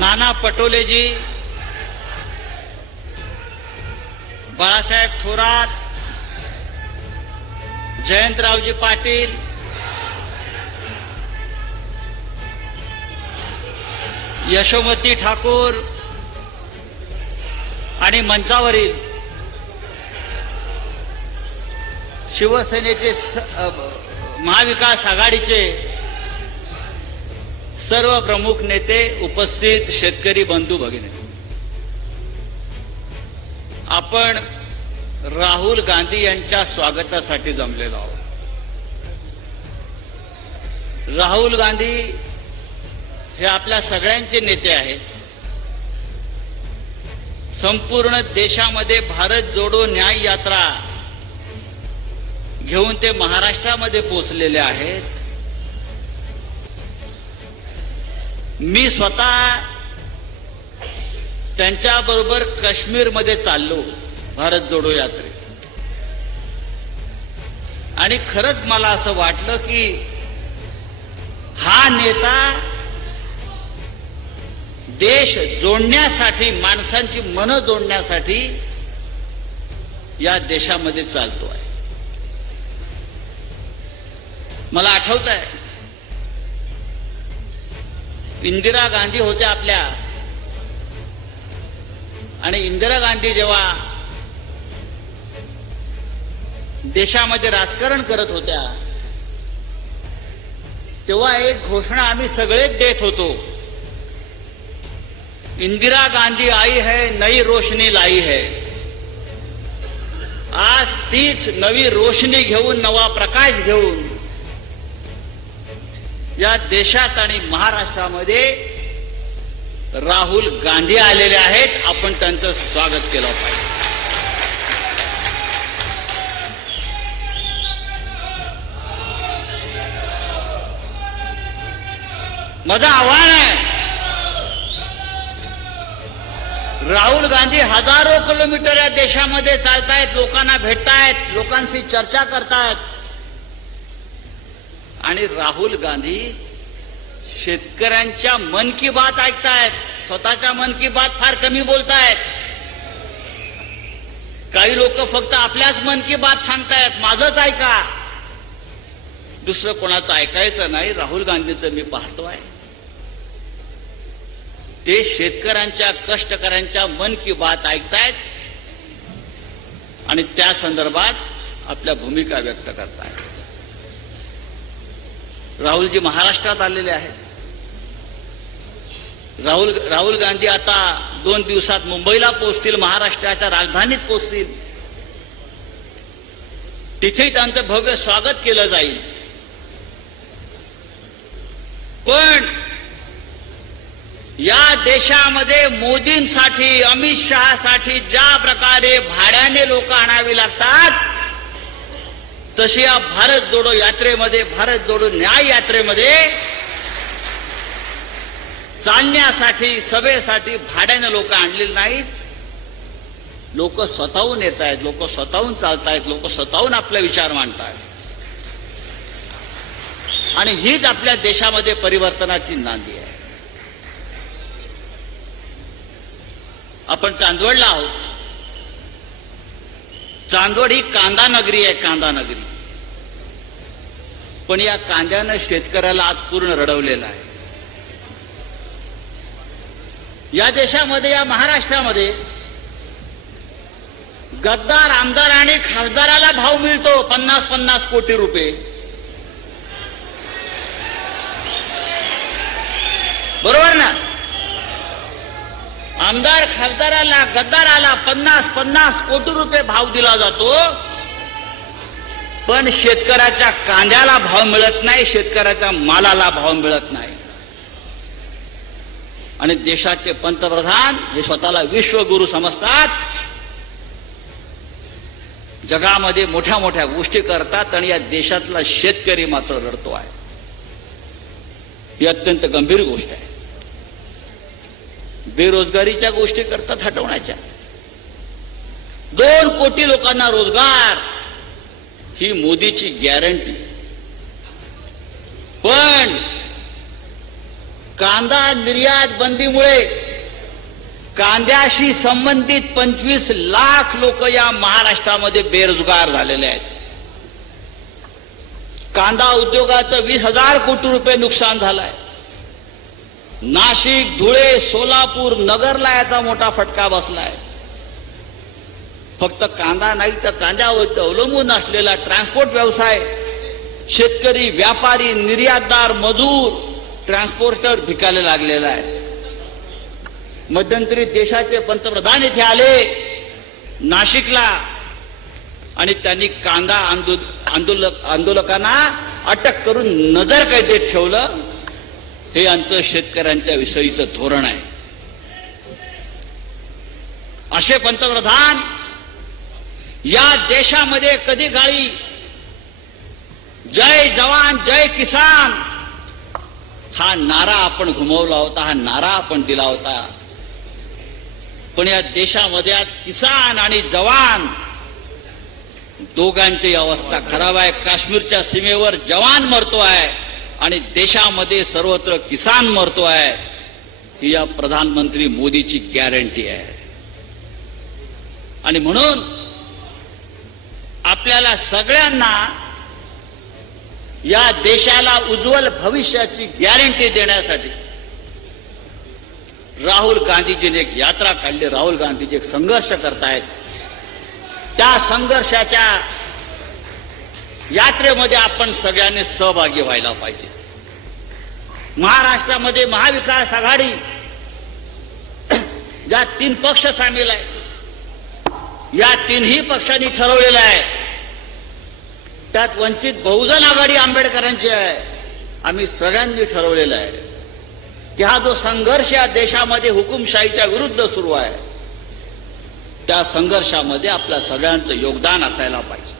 नाना पटोलेजी, बाळासाहेब थोरात, जयंतरावजी पाटील, यशोमती ठाकूर आणि मंचावरील शिवसेनेचे महाविकास आघाडीचे सर्व प्रमुख नेते, उपस्थित शेतकरी बंधू भगिनी, आपण राहुल गांधी यांच्या स्वागतासाठी जमलेलो आहोत. राहुल गांधी हे आपल्या सगळ्यांचे नेते आहेत. संपूर्ण देशामध्ये भारत जोडो न्याय यात्रा घेऊन ते महाराष्ट्रामध्ये पोहोचलेले आहेत. मी स्वतः त्यांच्याबरोबर काश्मीरमध्ये चाललो भारत जोडो यात्रेत, आणि खरंच मला असं वाटलं की हा नेता देश जोडण्यासाठी, माणसांची मनं जोडण्यासाठी या देशामध्ये चालतो आहे. मला आठवत आहे, इंदिरा गांधी होत्या आपल्या, आणि इंदिरा गांधी जेव्हा देशामध्ये राजकारण करत होत्या तेव्हा एक घोषणा आम्ही सगळेच देत होतो, इंदिरा गांधी आई है, नई रोशनी लाई है. आज तीच नवी रोशनी घेऊन, नवा प्रकाश घेऊन या देशात आणि महाराष्ट्रामध्ये राहुल गांधी आलेले आहेत. आपण त्यांचं स्वागत केलं पाहिजे. माझं आव्हान आहे, राहुल गांधी हजारो किलोमीटर या देशामध्ये चालतायत, लोकांना भेटतायत, लोकांशी चर्चा करतायत, आणि राहुल गांधी शेतकऱ्यांच्या मन की बात ऐकतायत. स्वतःच्या मन की बात फार कमी बोलतायत. काही लोक फक्त आपल्याच मन की बात सांगतायत, माझंच ऐका, दुसरं कोणाचं ऐकायचं नाही. राहुल गांधीचं मी पाहतोय, ते शेतकऱ्यांच्या, कष्टकऱ्यांच्या मन की बात ऐकतायत आणि त्या संदर्भात आपल्या भूमिका व्यक्त करतायत. राहुलजी महाराष्ट्रात आलेले आहेत. राहुल गांधी आता 2 दिवसात मुंबईला पोहोचतील, महाराष्ट्राच्या राजधानीत पोहोचतील. तिथेही त्यांचं भव्य स्वागत केलं जाईल. पण या देशामध्ये मोदींसाठी, अमित शहासाठी ज्या प्रकारे भाड्याने लोक आणावी लागतात, तशी या भारत जोडो यात्रेमध्ये, भारत जोडो न्याय यात्रेमध्ये चालण्यासाठी, सभेसाठी भाड्याने लोक आणलेली नाहीत. लोक स्वतःहून येत आहेत, लोक स्वतःहून चालतायत, लोक स्वतःहून आपले विचार मांडतायत, आणि हीच आपल्या देशामध्ये परिवर्तनाची नांदी आहे. आपण चांदवडला आहोत. चांदवड ही कांदा नगरी आहे, कांदा नगरी. पण या कांद्यानं शेतकऱ्याला आज पूर्ण रडवलेलं आहे. या देशामध्ये, या महाराष्ट्रामध्ये गद्दार आमदार आणि खासदाराला भाव मिळतो 50-50 कोटी रुपये. बरोबर ना? आमदार खासदाराला, गद्दाराला 50-50 कोटी रुपये भाव दिला जातो, पण शेतकऱ्याच्या कांद्याला भाव मिळत नाही, शेतकऱ्याच्या मालाला भाव मिळत नाही. आणि देशाचे पंतप्रधान हे स्वतःला विश्वगुरु समजतात, जगामध्ये मोठ्या मोठ्या गोष्टी करतात, आणि या देशातला शेतकरी मात्र रडतो आहे. ही अत्यंत गंभीर गोष्ट आहे. बेरोजगारीच्या गोष्टी करतात हटवण्याच्या. 2 कोटी लोकांना रोजगार ही मोदीची गॅरंटी. पण कांदा निर्यात बंदीमुळे कांद्याशी संबंधित 25 लाख लोक या महाराष्ट्रामध्ये बेरोजगार झालेले आहेत. कांदा उद्योगाचं 20,000 कोटी रुपये नुकसान झालंय. नाशिक, धुळे, सोलापूर, नगरला याचा मोठा फटका बसलाय. फक्त कांदा नाही तर कांद्यावर अवलंबून असलेला ट्रान्सपोर्ट व्यवसाय, शेतकरी, व्यापारी, निर्यातदार, मजूर, ट्रान्सपोर्टर भिकायला लागलेला आहे. मध्यंतरी देशाचे पंतप्रधान इथे आले नाशिकला आणि त्यांनी कांदा आंदोलकांना अटक करून नजर कैदेत ठेवलं. हे आमचं शेतकऱ्यांच्या विषयीचं धोरण आहे. असे पंतप्रधान या देशामध्ये कधी काळी जय जवान जय किसान हा नारा आपण घुमवला होता, हा नारा आपण दिला होता. पण या देशामध्ये आज किसान आणि जवान दोघांची अवस्था खराब आहे. काश्मीरच्या सीमेवर जवान मरतो आहे आणि देशामध्ये सर्वत्र किसान मरतो आहे. ही या प्रधानमंत्री मोदीची गॅरंटी आहे. आणि म्हणून आपल्याला सगळ्यांना या देशाला उज्ज्वल भविष्याची गॅरंटी देण्यासाठी राहुल गांधीजीने एक यात्रा काढली. राहुल गांधीजी एक संघर्ष करतायत. त्या संघर्षाच्या यात्रेमध्ये आपण सगळ्यांनी सहभागी व्हायला पाहिजे. महाराष्ट्रामध्ये महाविकास आघाडी ज्या 3 पक्ष सामील आहेत, या 3ही पक्षांनी ठरवलेलं आहे. त्यात वंचित बहुजन आघाडी आंबेडकरांची आहे. आम्ही सगळ्यांनी ठरवलेलं आहे की हा जो संघर्ष या देशामध्ये हुकुमशाहीच्या विरुद्ध सुरू आहे, त्या संघर्षामध्ये आपल्या सगळ्यांचं योगदान असायला पाहिजे.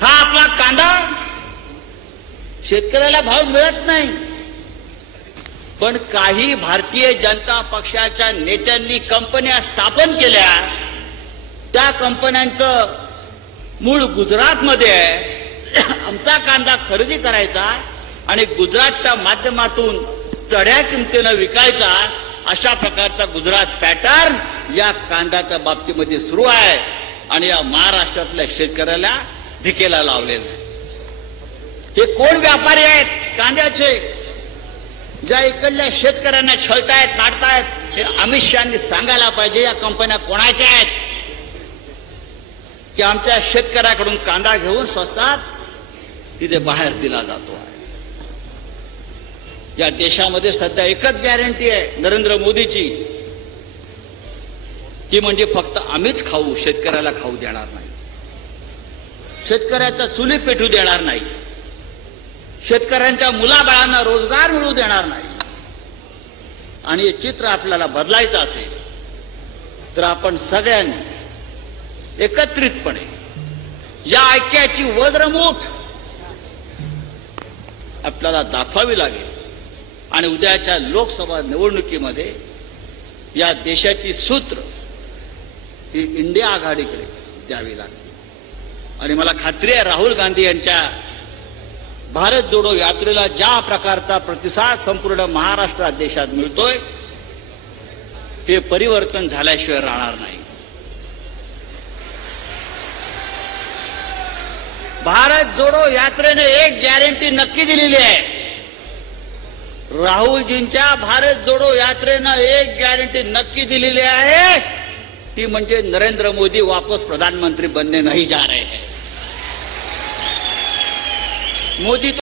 हा आपला कांदा शेतकऱ्याला भाव मिळत नाही, पण काही भारतीय जनता पक्षाच्या नेत्यांनी कंपन्या स्थापन केल्या. त्या कंपन्यांचं मूळ गुजरातमध्ये आहे. आमचा कांदा खरेदी करायचा आणि गुजरातच्या माध्यमातून चढ्या किमतीनं विकायचा, अशा प्रकारचा गुजरात पॅटर्न या कांद्याच्या बाबतीमध्ये सुरू आहे. आणि या महाराष्ट्रातल्या शेतकऱ्याला भिकेला लावलेलं आहे. हे कोण व्यापारी आहेत कांद्याचे, ज्या इकडल्या शेतकऱ्यांना छळतायत, नाडतायत? हे अमित शहानी सांगायला पाहिजे. या कंपन्या कोणाच्या आहेत की आमच्या शेतकऱ्याकडून कांदा घेऊन स्वस्तात तिथे बाहेर दिला जातो आहे. या देशामध्ये सध्या एकच गॅरंटी आहे नरेंद्र मोदीची, ती म्हणजे फक्त आम्हीच खाऊ, शेतकऱ्याला खाऊ देणार नाही, शेतकऱ्याचा चुली पेटू देणार नाही, शेतकऱ्यांच्या मुलाबाळांना रोजगार मिळू देणार नाही. आणि हे चित्र आपल्याला बदलायचं असेल तर आपण सगळ्यांनी एकत्रितपणे या ऐक्याची वज्रमूठ आपल्याला दाखवावी लागेल. आणि उद्याच्या लोकसभा निवडणुकीमध्ये या देशाची सूत्र ही इंडिया आघाडीकडे द्यावी लागेल. आणि मला खात्री आहे राहुल गांधी यांच्या भारत जोडो यात्रेला ज्या प्रकारचा प्रतिसाद संपूर्ण महाराष्ट्रात देशात मिळतोय, हे परिवर्तन झाल्याशिवाय राहणार नाही. भारत जोडो यात्रेने एक गॅरंटी नक्की दिलेली आहे. राहुलजींच्या भारत जोडो यात्रेनं एक गॅरंटी नक्की दिलेली आहे, ती म्हणजे नरेंद्र मोदी वापस प्रधानमंत्री बनने नहीं जा रहे हैं. मोदी तो